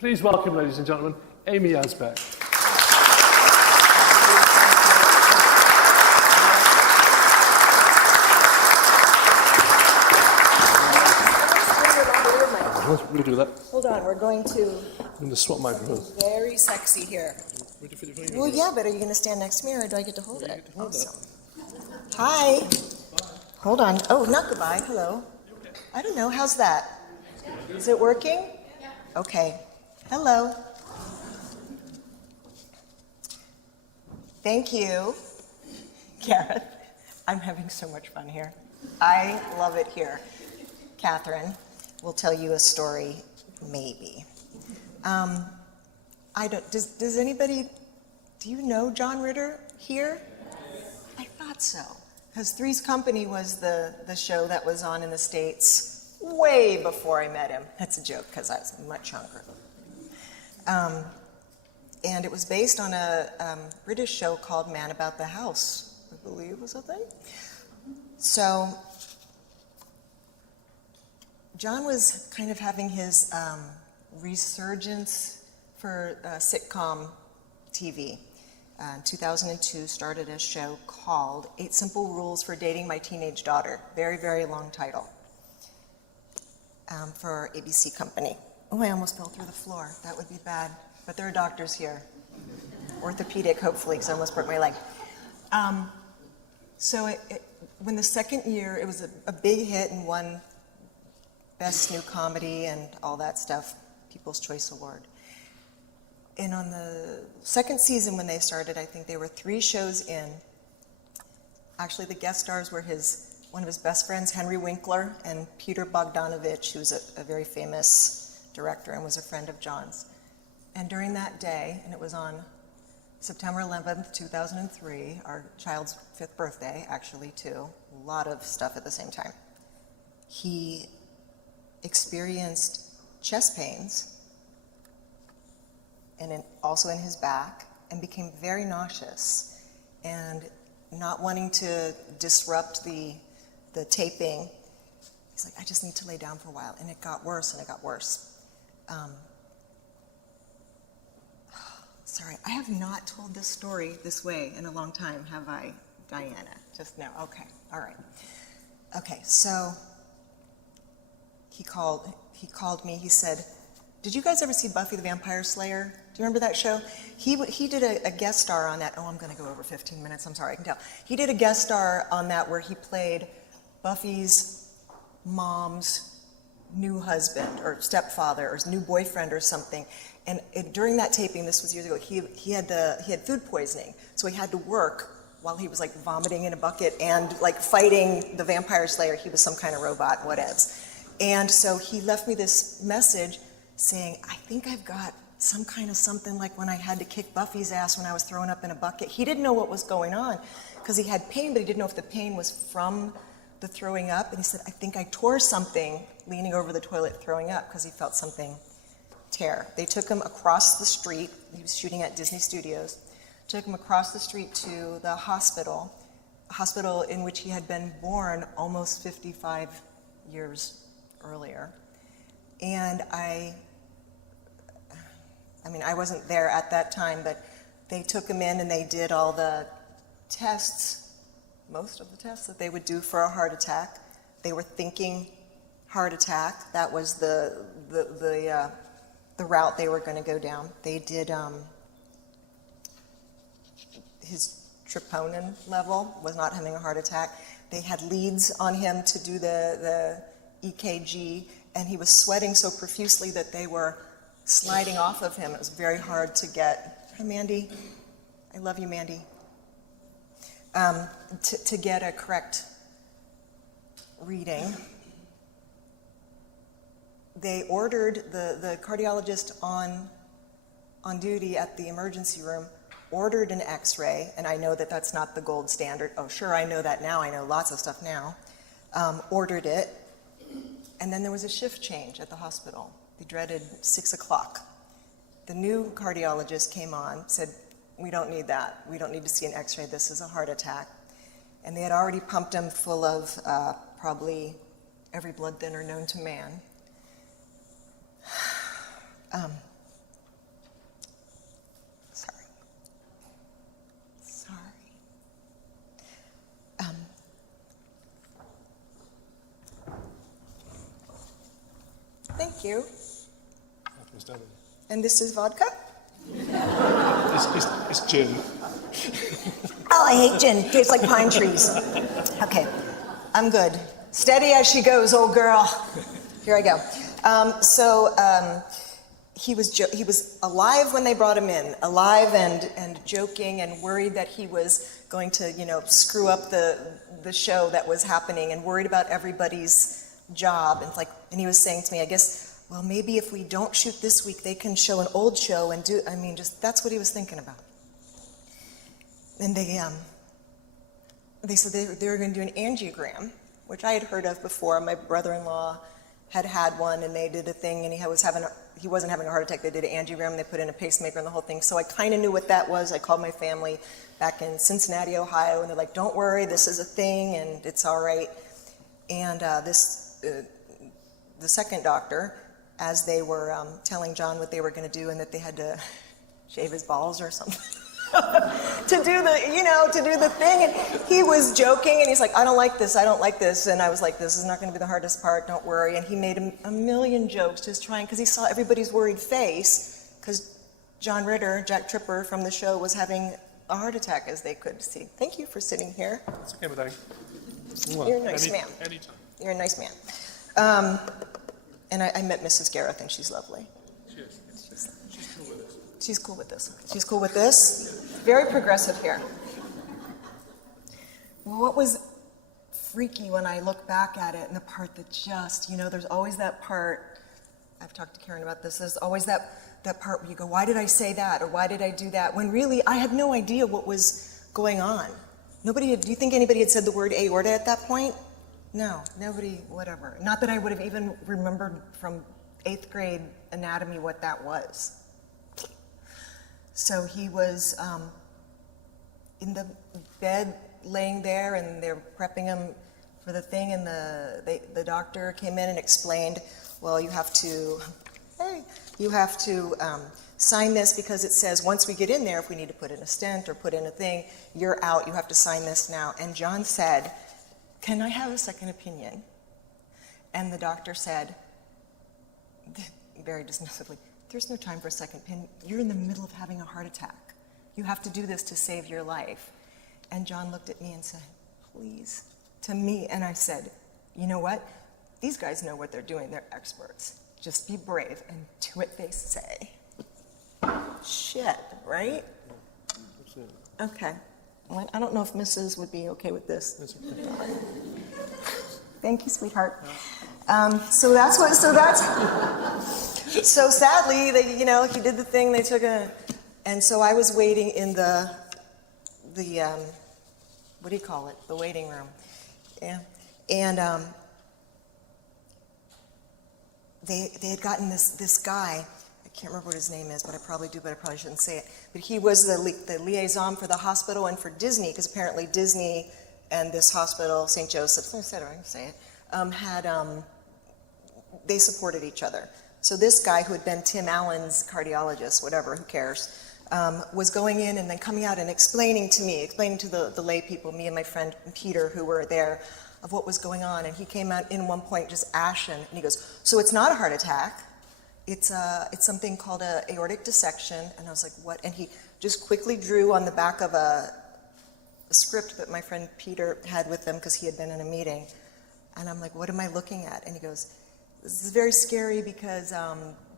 Please welcome, ladies and gentlemen, Amy Yasbeck. We'll do that. Hold on, we're going to... I'm going to swap microphones. Very sexy here. Well, yeah, but are you going to stand next to me, or do I get to hold it? Awesome. Hi. Hold on. Oh, not goodbye. Hello. I don't know. How's that? Is it working? Yeah. Okay. Hello. Thank you, Gareth. I'm having so much fun here. I love it here. Catherine will tell you a story, maybe. Does anybody, do you know John Ritter here? I thought so. Because Three's Company was the show that was on in the States way before I met him. That's a joke, because I was much younger. And it was based on a British show called Man About the House, I believe was a thing. So John was kind of having his resurgence for sitcom TV. In 2002, started a show called 8 Simple Rules for Dating My Teenage Daughter. Very, very long title for ABC Company. Oh, I almost fell through the floor. That would be bad. But there are doctors here. Orthopedic, hopefully, because I almost broke my leg. So when the second year, it was a big hit and won Best New Comedy and all that stuff, People's Choice Award. And on the second season when they started, I think there were 3 shows in. Actually, the guest stars were one of his best friends, Henry Winkler, and Peter Bogdanovich, who was a very famous director and was a friend of John's. And during that day, and it was on September 11th, 2003, our child's 5th birthday, actually, too, a lot of stuff at the same time, he experienced chest pains and also in his back, and became very nauseous. And not wanting to disrupt the taping, he's like, I just need to lay down for a while. And it got worse and it got worse. Sorry, I have not told this story this way in a long time, have I, Diana? Just now, okay, all right. Okay, so he called me, he said, did you guys ever see Buffy the Vampire Slayer? Do you remember that show? He did a guest star on that. Oh, I'm going to go over 15 minutes. I'm sorry, I can tell. He did a guest star on that where he played Buffy's mom's new husband or stepfather or his new boyfriend or something. And during that taping, this was years ago, he had food poisoning, so he had to work while he was like vomiting in a bucket and like fighting the vampire slayer. He was some kind of robot, whatevs. And so he left me this message saying, I think I've got some kind of something like when I had to kick Buffy's ass when I was throwing up in a bucket. He didn't know what was going on because he had pain, but he didn't know if the pain was from the throwing up. And he said, I think I tore something leaning over the toilet throwing up because he felt something tear. They took him across the street. He was shooting at Disney Studios. Took him across the street to the hospital, a hospital in which he had been born almost 55 years earlier. And I wasn't there at that time, but they took him in and they did all the tests, most of the tests that they would do for a heart attack. They were thinking heart attack. That was the route they were going to go down. They did his troponin level was not having a heart attack. They had leads on him to do the EKG, and he was sweating so profusely that they were sliding off of him. It was very hard to get. Hi, Mandy. I love you, Mandy. To get a correct reading. They ordered, the cardiologist on duty at the emergency room ordered an x-ray, and I know that that's not the gold standard. Oh, sure, I know that now. I know lots of stuff now. Ordered it, and then there was a shift change at the hospital. The dreaded 6 o'clock. The new cardiologist came on, said, we don't need that. We don't need to see an x-ray. This is a heart attack. And they had already pumped him full of probably every blood thinner known to man. Thank you. Miss Devon. And this is vodka? It's gin. Oh, I hate gin. Tastes like pine trees. Okay, I'm good. Steady as she goes, old girl. Here I go. He was alive when they brought him in, alive and joking and worried that he was going to, screw up the show that was happening and worried about everybody's job. And he was saying to me, I guess, well, maybe if we don't shoot this week, they can show an old show and that's what he was thinking about. And they said they were going to do an angiogram, which I had heard of before. My brother-in-law had one, and they did a thing, and he wasn't having a heart attack. They did an angiogram, and they put in a pacemaker and the whole thing. So I kind of knew what that was. I called my family back in Cincinnati, Ohio, and they're like, "Don't worry, this is a thing, and it's all right." And the second doctor, as they were telling John what they were going to do and that they had to shave his balls or something. to do the thing, and he was joking, and he's like, I don't like this, and I was like, this is not going to be the hardest part, don't worry. And he made a million jokes just trying, because he saw everybody's worried face, because John Ritter, Jack Tripper from the show, was having a heart attack, as they could see. Thank you for sitting here. It's okay, Madame. You're a nice man. Anytime. You're a nice man. And I met Mrs. Gareth, and she's lovely. She's cool with this. She's cool with this. Very progressive here. What was freaky when I look back at it, and the part that just, there's always that part, I've talked to Karen about this, there's always that part where you go, why did I say that, or why did I do that, when really I had no idea what was going on. Do you think anybody had said the word aorta at that point? No, nobody, whatever. Not that I would have even remembered from 8th grade anatomy what that was. So he was in the bed laying there, and they're prepping him for the thing, and the doctor came in and explained, well, you have to sign this, because it says once we get in there, if we need to put in a stent or put in a thing, you're out, you have to sign this now. And John said, can I have a second opinion? And the doctor said, very dismissively, there's no time for a second opinion. You're in the middle of having a heart attack. You have to do this to save your life. And John looked at me and said, please, to me. And I said, you know what? These guys know what they're doing. They're experts. Just be brave and do what they say. Shit, right? Okay. Well, I don't know if Mrs. would be okay with this. That's okay. Thank you, sweetheart. So sadly, he did the thing. They took and so I was waiting in the what do you call it? The waiting room. Yeah, and they had gotten this guy. I can't remember what his name is, but I probably do, but I probably shouldn't say it. But he was the liaison for the hospital and for Disney, because apparently Disney and this hospital, St. Joseph's, I said it, I can say it, they supported each other. So this guy, who had been Tim Allen's cardiologist, whatever, who cares, was going in and then coming out and explaining to the lay people, me and my friend Peter, who were there, of what was going on. And he came out in one point just ashen, and he goes, so it's not a heart attack. It's something called a aortic dissection. And I was like, what? And he just quickly drew on the back of a script that my friend Peter had with him, because he had been in a meeting. And I'm like, what am I looking at? And he goes, this is very scary, because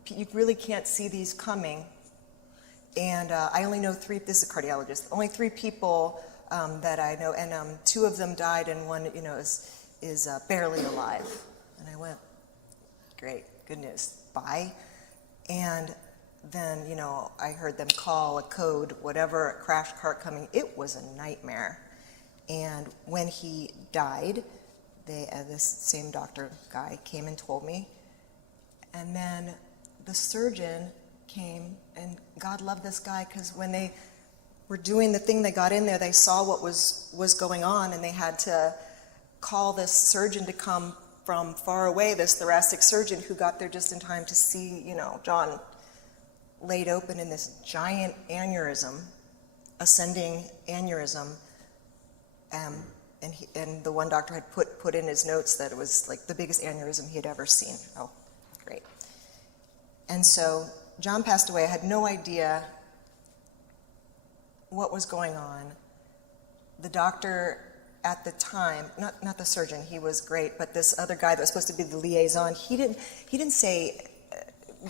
you really can't see these coming. And I only know this is a cardiologist, only 3 people that I know, and 2 of them died, and one, is barely alive. And I went, great, good news, bye. And then, I heard them call a code, whatever, a crash cart coming. It was a nightmare. And when he died, this same doctor guy came and told me. And then the surgeon came, and God loved this guy, because when they were doing the thing, they got in there, they saw what was going on, and they had to call this surgeon to come from far away, this thoracic surgeon, who got there just in time to see, John laid open in this giant aneurysm, ascending aneurysm, and the one doctor had put in his notes that it was like the biggest aneurysm he had ever seen. Oh, Great. And so John passed away. I had no idea what was going on. The doctor at the time, not the surgeon, he was great, but this other guy that was supposed to be the liaison, he didn't say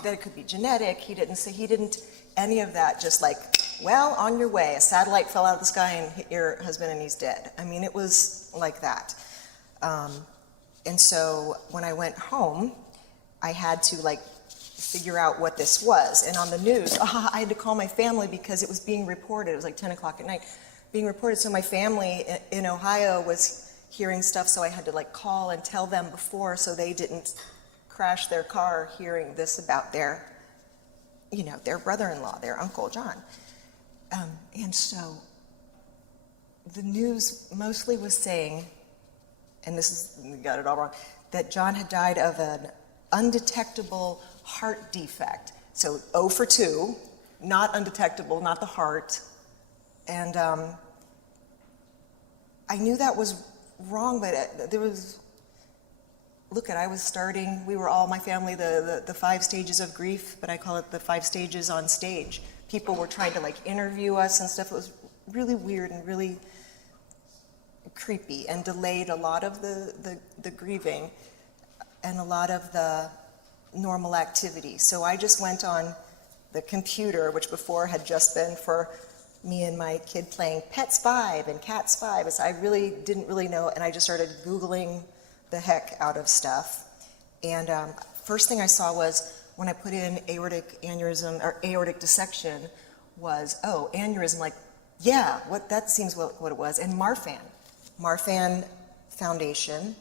that it could be genetic. He didn't any of that. Just like, well, on your way, a satellite fell out of the sky and hit your husband and he's dead. I mean, it was like that. And so when I went home, I had to figure out what this was. And on the news, I had to call my family because it was being reported. It was like 10 o'clock at night, being reported. So my family in Ohio was hearing stuff, so I had to call and tell them before so they didn't crash their car hearing this about their brother-in-law, their Uncle John. And so the news mostly was saying, and we got it all wrong, that John had died of an undetectable heart defect. So 0 for 2, not undetectable, not the heart. And I knew that was wrong, but there was, I was starting, we were all, my family, the 5 stages of grief, but I call it the 5 stages on stage. People were trying to interview us and stuff. It was really weird and really creepy and delayed a lot of the grieving and a lot of the normal activity. So I just went on the computer, which before had just been for me and my kid playing Pets 5 and Cats 5. So I really didn't really know, and I just started Googling the heck out of stuff. And first thing I saw was when I put in aortic aneurysm or aortic dissection was, aneurysm, that seems what it was. And Marfan Foundation.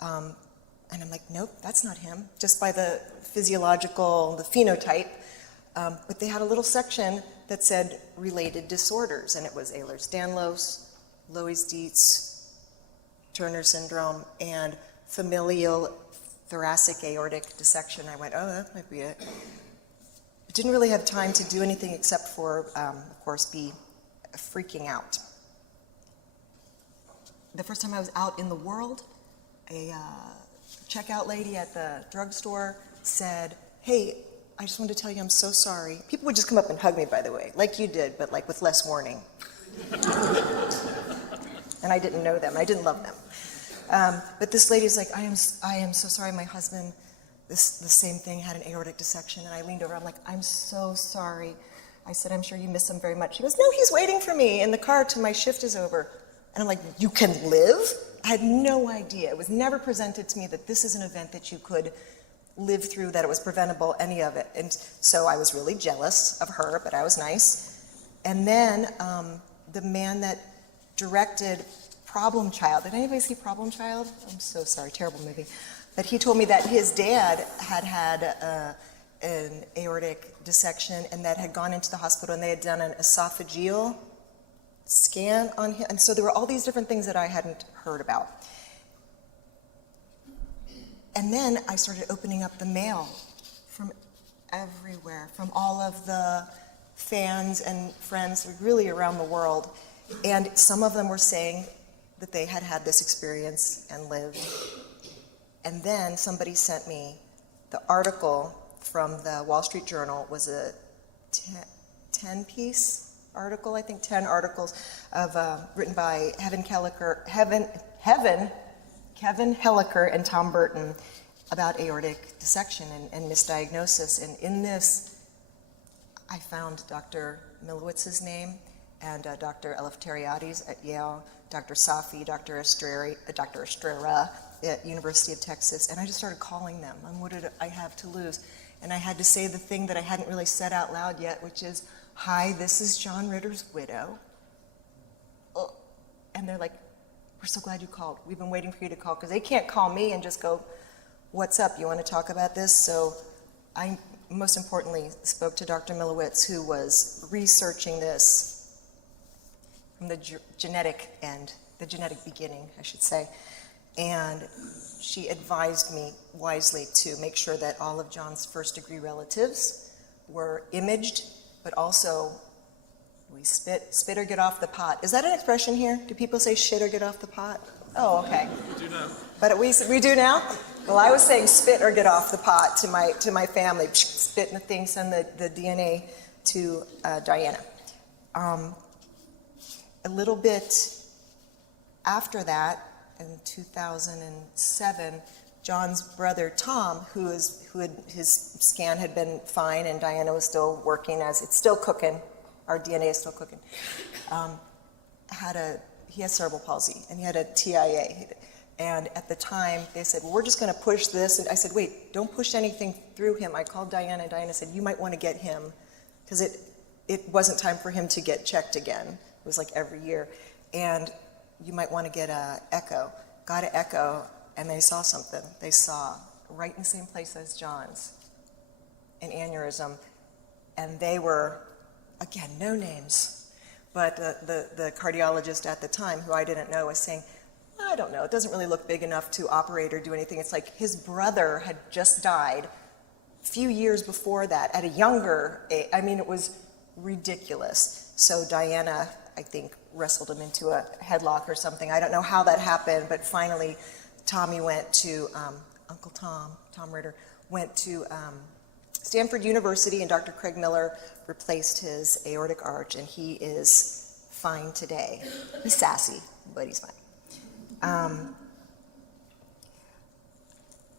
And I'm like, nope, that's not him, just by the physiological, the phenotype. But they had a little section that said related disorders, and it was Ehlers-Danlos, Loeys-Dietz, Turner syndrome, and familial thoracic aortic dissection. I went, that might be it. I didn't really have time to do anything except for, of course, be freaking out. The first time I was out in the world, a checkout lady at the drugstore said, hey, I just wanted to tell you I'm so sorry. People would just come up and hug me, by the way, like you did, but with less warning. And I didn't know them. I didn't love them. But this lady's like, I am so sorry. My husband, the same thing, had an aortic dissection. And I leaned over. I'm like, I'm so sorry. I said, I'm sure you miss him very much. She goes, no, he's waiting for me in the car till my shift is over. And I'm like, you can live? I had no idea. It was never presented to me that this is an event that you could live through, that it was preventable, any of it. And so I was really jealous of her, but I was nice. And then the man that directed Problem Child, did anybody see Problem Child? I'm so sorry, terrible movie. But he told me that his dad had an aortic dissection and that had gone into the hospital and they had done an esophageal scan on him. And so there were all these different things that I hadn't heard about. And then I started opening up the mail from everywhere, from all of the fans and friends really around the world. And some of them were saying that they had had this experience and lived. And then somebody sent me the article from the Wall Street Journal. Was a 10-piece article, I think 10 articles of written by Kevin Helliker and Tom Burton about aortic dissection and misdiagnosis. And in this, I found Dr. Milowitz's name and Dr. Eleftheriades at Yale, Dr. Safi, Dr. Estrera at University of Texas. And I just started calling them. And what did I have to lose? And I had to say the thing that I hadn't really said out loud yet, which is, hi, this is John Ritter's widow. And they're like, we're so glad you called. We've been waiting for you to call, because they can't call me and just go, what's up? You want to talk about this? So I, most importantly, spoke to Dr. Milowitz, who was researching this from the genetic end, the genetic beginning, I should say. And she advised me wisely to make sure that all of John's first-degree relatives were imaged, but also we spit or get off the pot. Is that an expression here? Do people say shit or get off the pot? Oh, okay. We do now. But we do now? Well, I was saying spit or get off the pot to my family. Spit in the thing, send the DNA to Diana. A little bit after that, in 2007, John's brother Tom, his scan had been fine, and Diana was still working it's still cooking. Our DNA is still cooking. He has cerebral palsy, and he had a TIA. And at the time, they said, well, we're just going to push this. And I said, wait, don't push anything through him. I called Diana, and Diana said, you might want to get him, because it wasn't time for him to get checked again. It was like every year. And you might want to get an echo. Got an echo, and they saw something. They saw, right in the same place as John's, an aneurysm. And they were, again, no names. But the cardiologist at the time, who I didn't know, was saying, I don't know, it doesn't really look big enough to operate or do anything. It's like his brother had just died a few years before that at a younger age. I mean, it was ridiculous. So Diana, I think, wrestled him into a headlock or something. I don't know how that happened, but finally Tommy went to, Uncle Tom Ritter, went to Stanford University, and Dr. Craig Miller replaced his aortic arch, and he is fine today. He's sassy, but he's fine.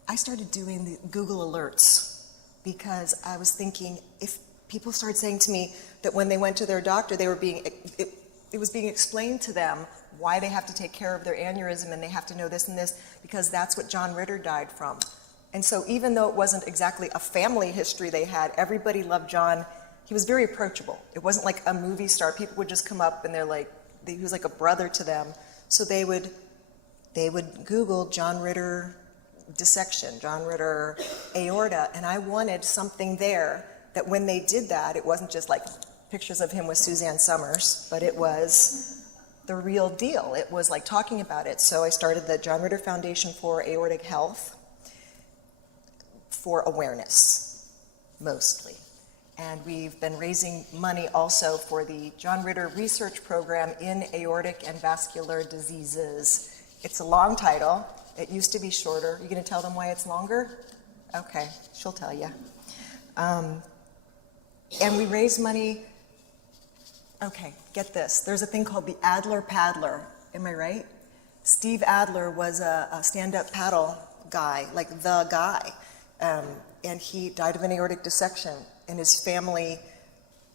I started doing the Google alerts because I was thinking, if people started saying to me that when they went to their doctor, they were it was being explained to them why they have to take care of their aneurysm and they have to know this and this, because that's what John Ritter died from. And so even though it wasn't exactly a family history they had, everybody loved John. He was very approachable. It wasn't like a movie star. People would just come up and he was like a brother to them. So they would Google John Ritter dissection, John Ritter aorta, and I wanted something there that when they did that, it wasn't just like pictures of him with Suzanne Summers, but it was the real deal. It was like talking about it. So I started the John Ritter Foundation for Aortic Health for awareness, mostly. And we've been raising money also for the John Ritter Research Program in Aortic and Vascular Diseases. It's a long title. It used to be shorter. You going to tell them why it's longer? Okay, she'll tell you. And we raise money. Okay, get this. There's a thing called the Adler Paddler. Am I right? Steve Adler was a stand-up paddle guy, like the guy. And he died of an aortic dissection. And his family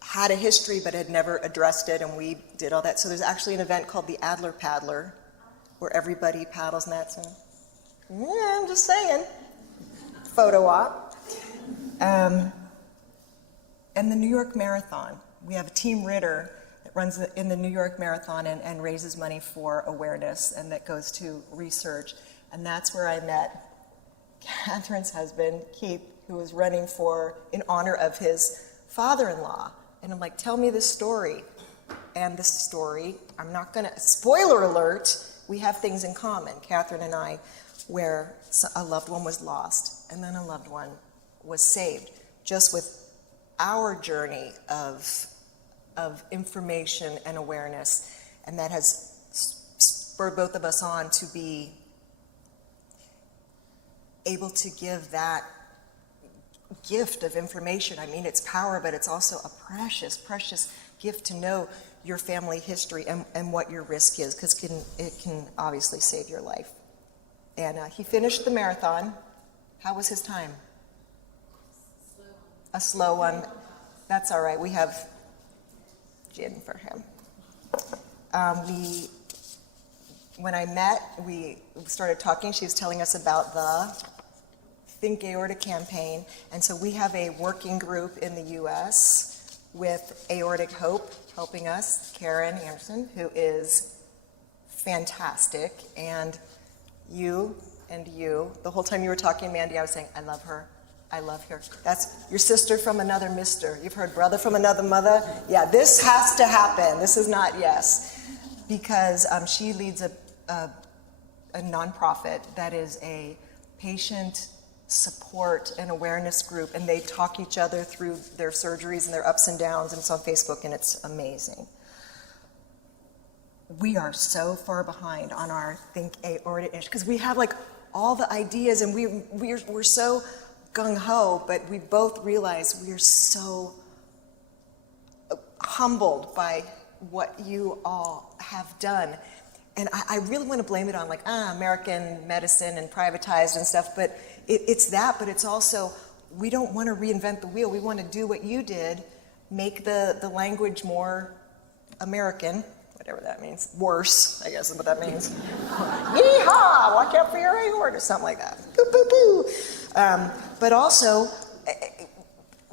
had a history but had never addressed it, and we did all that. So there's actually an event called the Adler Paddler, where everybody paddles, and that's I'm just saying, photo op. And the New York Marathon, we have Team Ritter that runs in the New York Marathon and raises money for awareness, and that goes to research. And that's where I met Catherine's husband, Keith, who was running in honor of his father-in-law. And I'm like, tell me this story. And this story, I'm not gonna, spoiler alert, we have things in common, Catherine and I, where a loved one was lost and then a loved one was saved, just with our journey of information and awareness. And that has spurred both of us on to be able to give that gift of information. I mean, it's power, but it's also a precious, precious gift to know your family history and what your risk is, because it can obviously save your life. And he finished the marathon. How was his time? A slow one. That's all right. We have gin for him. When I met, we started talking. She was telling us about the Think Aorta campaign. And so we have a working group in the U.S. with Aortic Hope helping us, Karen Anderson, who is fantastic. And you, the whole time you were talking, Mandy, I was saying, I love her. I love her. That's your sister from another mister. You've heard brother from another mother? Yeah, this has to happen. This is not yes. Because she leads a nonprofit that is a patient support and awareness group, and they talk each other through their surgeries and their ups and downs, and it's on Facebook, and it's amazing. We are so far behind on our Think Aorta ish, because we have like all the ideas, and we're so gung-ho, but we both realize we are so humbled by what you all have done. And I really want to blame it on American medicine and privatized and stuff, but it's that, but it's also, we don't want to reinvent the wheel. We want to do what you did, make the language more American, whatever that means. Worse, I guess is what that means. Yeehaw! Watch out for your aorta, or something like that. Boo, boo, boo. But also,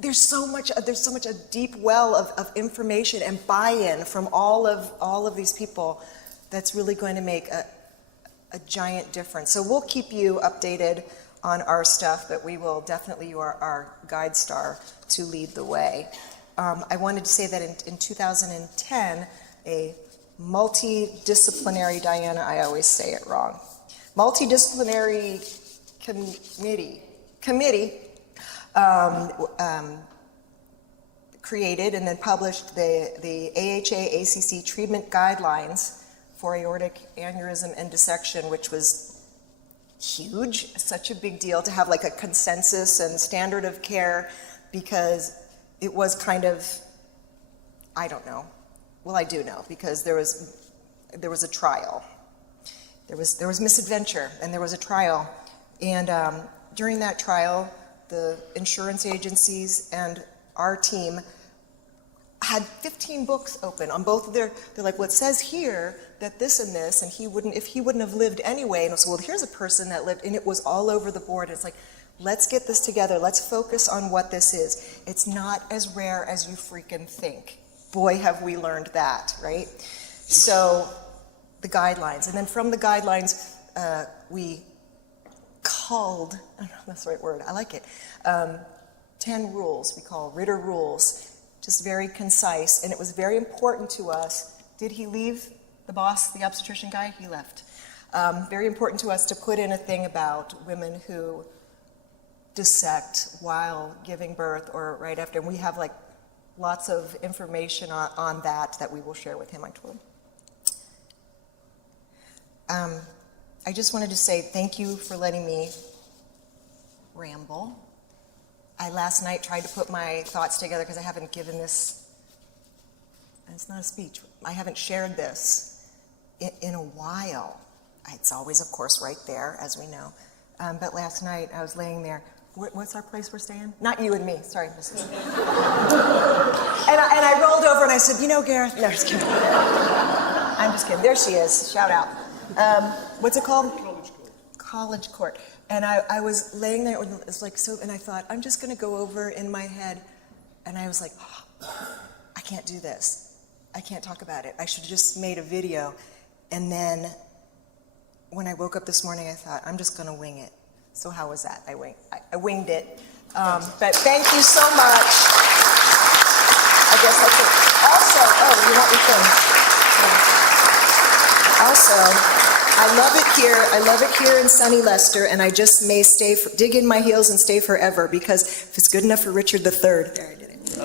there's so much a deep well of information and buy-in from all of these people that's really going to make a giant difference. So we'll keep you updated on our stuff, but we will definitely, you are our guide star to lead the way. I wanted to say that in 2010, a multidisciplinary, Diana, I always say it wrong, multidisciplinary committee created and then published the AHA-ACC treatment guidelines for aortic aneurysm and dissection, which was huge, such a big deal to have like a consensus and standard of care, because it was kind of, I don't know. Well, I do know, because there was a trial. There was misadventure, and there was a trial. And during that trial, the insurance agencies and our team had 15 books open on both of they're like, well, it says here that this and this, and if he wouldn't have lived anyway. And it was, well, here's a person that lived, and it was all over the board. It's like, let's get this together. Let's focus on what this is. It's not as rare as you freaking think. Boy, have we learned that, right? So the guidelines. And then from the guidelines, we culled, I don't know if that's the right word, I like it, 10 rules we call Ritter rules, just very concise. And it was very important to us. Did he leave, the boss, the obstetrician guy? He left. Very important to us to put in a thing about women who dissect while giving birth or right after. And we have like lots of information on that we will share with him, I told him. I just wanted to say thank you for letting me ramble. I last night tried to put my thoughts together because I haven't given this, it's not a speech, I haven't shared this in a while. It's always, of course, right there, as we know. But last night I was laying there. What's our place we're staying? Not you and me, sorry, Mrs. and I rolled over and I said, you know, Gareth, no, just kidding. I'm just kidding. There she is, shout out. What's it called? College Court. College Court. And I was laying there, it was like so, and I thought, I'm just gonna go over in my head, and I was like, oh, I can't do this. I can't talk about it. I should have just made a video. And then when I woke up this morning, I thought, I'm just gonna wing it. So how was that? I winged it. But thank you so much. I guess that's it. Also, oh, you want your thing? Also, I love it here. I love it here in sunny Leicester, and I just may dig in my heels and stay forever, because if it's good enough for Richard III, there I did it.